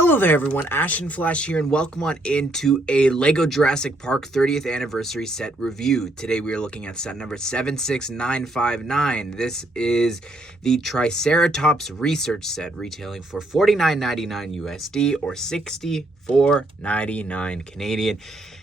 Hello there everyone, Ashnflash here, and welcome on into a LEGO Jurassic Park 30th Anniversary set review. Today we are looking at set number 76959. This is the Triceratops Research set, retailing for $49.99 USD or $64.99 Canadian.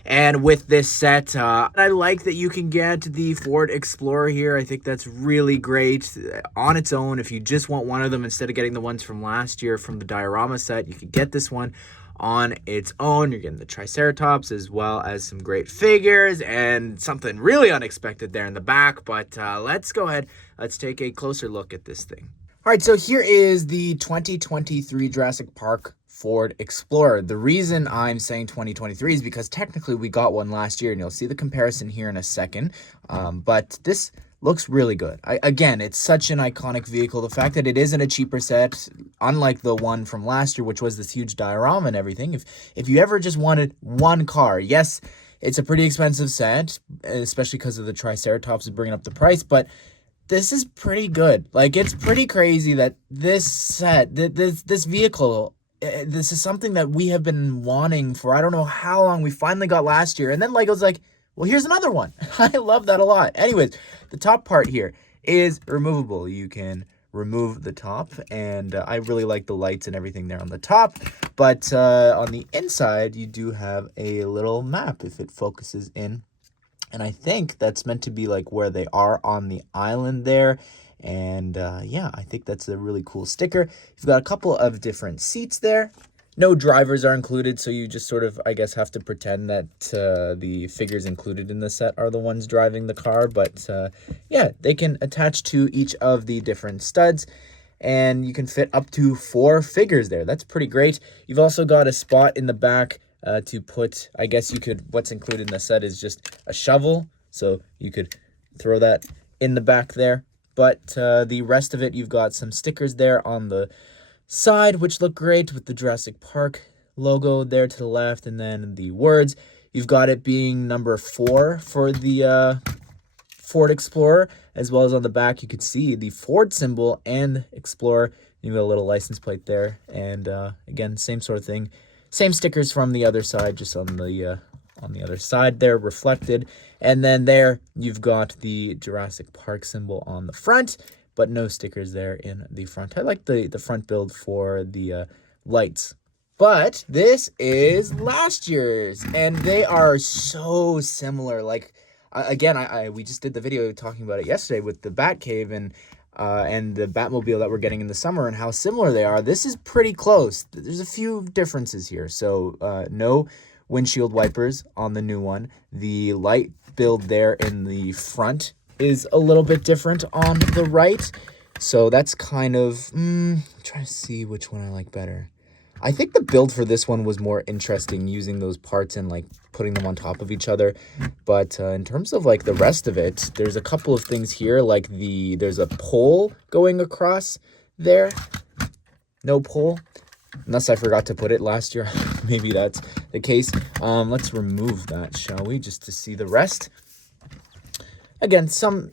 And with this set, I like that you can get the Ford Explorer here. I think that's really great on its own. If you just want one of them instead of getting the ones from last year from the diorama set, you could get this one on its own. You're getting the Triceratops as well as some great figures and something really unexpected there in the back. But let's go ahead. Let's take a closer look at this thing. All right, so here is the 2023 Jurassic Park Ford Explorer. The reason I'm saying 2023 is because technically we got one last year, and you'll see the comparison here in a second. But this looks really good. Again, it's such an iconic vehicle. The fact that it isn't a cheaper set, unlike the one from last year, which was this huge diorama and everything. If you ever just wanted one car, yes, it's a pretty expensive set, especially because of the Triceratops bringing up the price, but this is pretty good. Like, it's pretty crazy that this set, this vehicle, this is something that we have been wanting for I don't know how long. We finally got last year, and then LEGO's like, well, here's another one. I love that a lot. Anyways, the top part here is removable. You can remove the top, and I really like the lights and everything there on the top. But on the inside, you do have a little map if it focuses in. And I think that's meant to be like where they are on the island there. And yeah, I think that's a really cool sticker. You've got a couple of different seats there. No drivers are included, so you just sort of, I guess, have to pretend that the figures included in the set are the ones driving the car. But yeah, they can attach to each of the different studs, and you can fit up to 4 figures there. That's pretty great. You've also got a spot in the back to put, I guess you could, what's included in the set is just a shovel, so you could throw that in the back there. But the rest of it, you've got some stickers there on the side, which look great with the Jurassic Park logo there to the left, and then the words. You've got it being number 4 for the Ford Explorer, as well as on the back you could see the Ford symbol and Explorer. You've got a little license plate there, and again, same sort of thing. Same stickers from the other side, just on the other side there, reflected. And then there, you've got the Jurassic Park symbol on the front, but no stickers there in the front. I like the front build for the lights. But this is last year's, and they are so similar. Like, again, we just did the video talking about it yesterday with the Batcave and the Batmobile that we're getting in the summer and how similar they are. This is pretty close. There's a few differences here. So no windshield wipers on the new one. The light build there in the front is a little bit different on the right. So that's kind of, trying to see which one I like better. I think the build for this one was more interesting, using those parts and like putting them on top of each other. But in terms of like the rest of it, there's a couple of things here, like there's a pole going across there. No pole, unless I forgot to put it last year. Maybe that's the case. Let's remove that, shall we, just to see the rest. Again, some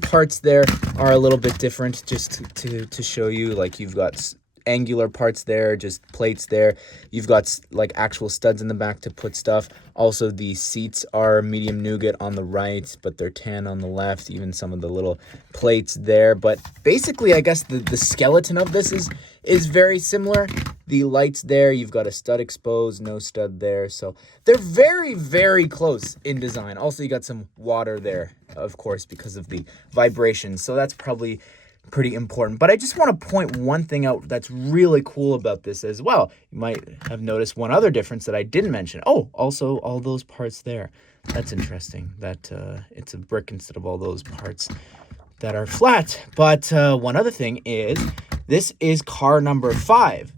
parts there are a little bit different, just to show you. Like, you've got angular parts there, just plates there. You've got like actual studs in the back to put stuff. Also, the seats are medium nougat on the right, but they're tan on the left. Even some of the little plates there. But basically, I guess the skeleton of this is very similar. The lights there, you've got a stud exposed, no stud there. So they're very, very close in design. Also, you got some water there, of course, because of the vibrations. So that's probably pretty important. But I just want to point one thing out that's really cool about this as well. You might have noticed one other difference that I didn't mention. Oh, also all those parts there. That's interesting that it's a brick instead of all those parts that are flat. But one other thing is, this is car number 5.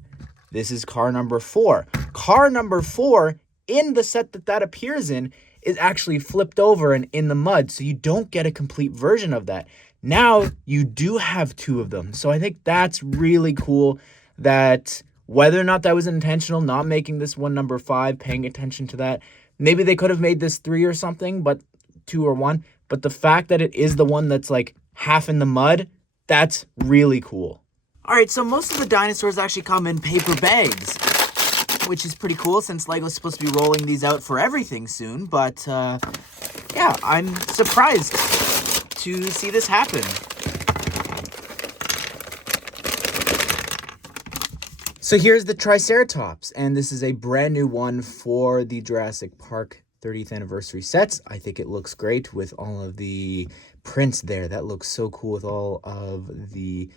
This is car number 4. Car number 4 in the set that appears in is actually flipped over and in the mud, so you don't get a complete version of that. Now you do have 2 of them. So I think that's really cool, that whether or not that was intentional, not making this one number 5, paying attention to that. Maybe they could have made this 3 or something, but 2 or 1. But the fact that it is the one that's like half in the mud, that's really cool. All right, so most of the dinosaurs actually come in paper bags, which is pretty cool since LEGO's supposed to be rolling these out for everything soon. But yeah, I'm surprised to see this happen. So here's the Triceratops, and this is a brand new one for the Jurassic Park 30th anniversary sets. I think it looks great with all of the prints there. That looks so cool with all of the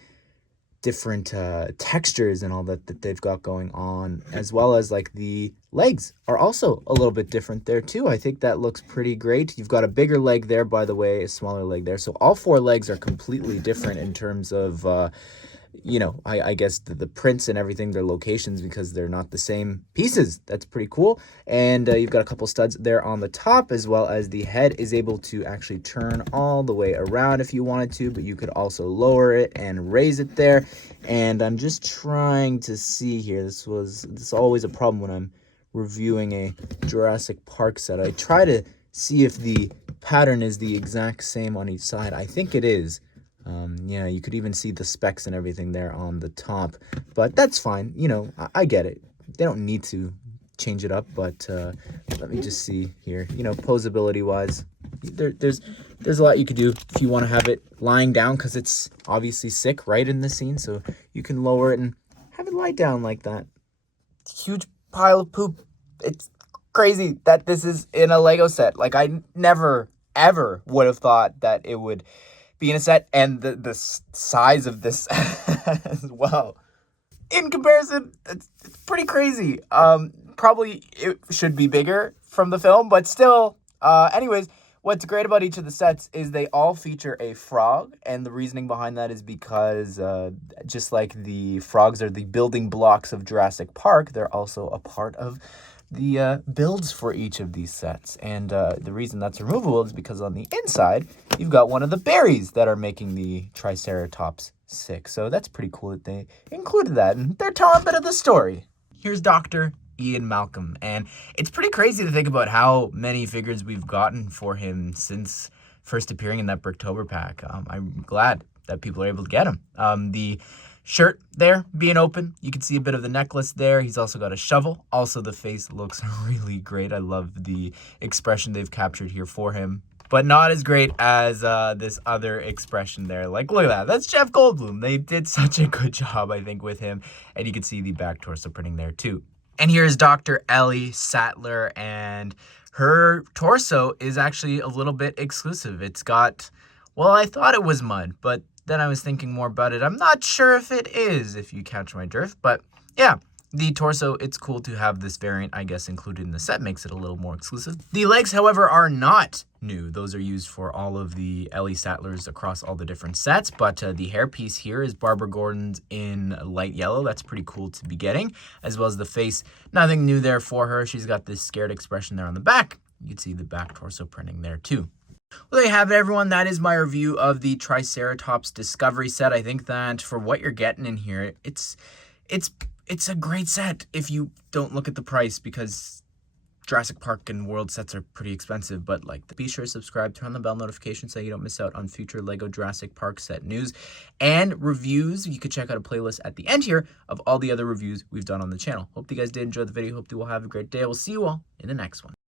different textures and all that they've got going on, as well as like the legs are also a little bit different there too. I think that looks pretty great. You've got a bigger leg there, by the way, a smaller leg there. So all four legs are completely different in terms of you know, I guess the prints and everything, their locations, because they're not the same pieces. That's pretty cool. And you've got a couple studs there on the top, as well as the head is able to actually turn all the way around if you wanted to, but you could also lower it and raise it there. And I'm just trying to see here. This is always a problem when I'm reviewing a Jurassic Park set. I try to see if the pattern is the exact same on each side. I think it is. Yeah, you could even see the specs and everything there on the top, but that's fine. You know, I get it. They don't need to change it up, but let me just see here. You know, posability wise, there's a lot you could do if you want to have it lying down, because it's obviously sick right in the scene, so you can lower it and have it lie down like that. Huge pile of poop. It's crazy that this is in a Lego set. Like, I never ever would have thought that it would be in a set, and the size of this as well. In comparison, it's pretty crazy. Probably it should be bigger from the film, but still. Anyways, what's great about each of the sets is they all feature a frog, and the reasoning behind that is because just like the frogs are the building blocks of Jurassic Park, they're also a part of the builds for each of these sets. And the reason that's removable is because on the inside, you've got one of the berries that are making the Triceratops sick. So that's pretty cool that they included that, and they're telling a bit of the story. Here's Dr. Ian Malcolm, and it's pretty crazy to think about how many figures we've gotten for him since first appearing in that Bricktober pack. I'm glad that people are able to get him. The shirt there being open, you can see a bit of the necklace there. He's also got a shovel. Also, the face looks really great. I love the expression they've captured here for him, but not as great as this other expression there. Like, look at that. That's Jeff Goldblum. They did such a good job, I think, with him. And you can see the back torso printing there too. And here's Dr. Ellie Sattler, and her torso is actually a little bit exclusive. It's got, well, I thought it was mud, but then I was thinking more about it. I'm not sure if it is, if you catch my drift, but yeah, the torso, it's cool to have this variant, I guess, included in the set, makes it a little more exclusive. The legs, however, are not new. Those are used for all of the Ellie Sattlers across all the different sets, but the hairpiece here is Barbara Gordon's in light yellow. That's pretty cool to be getting, as well as the face. Nothing new there for her. She's got this scared expression there on the back. You can see the back torso printing there too. Well, there you have it, everyone. That is my review of the Triceratops Discovery set. I think that for what you're getting in here, it's a great set if you don't look at the price, because Jurassic Park and World sets are pretty expensive. But be sure to subscribe, turn on the bell notification so you don't miss out on future LEGO Jurassic Park set news and reviews. You can check out a playlist at the end here of all the other reviews we've done on the channel. Hope you guys did enjoy the video. Hope you will have a great day. We'll see you all in the next one.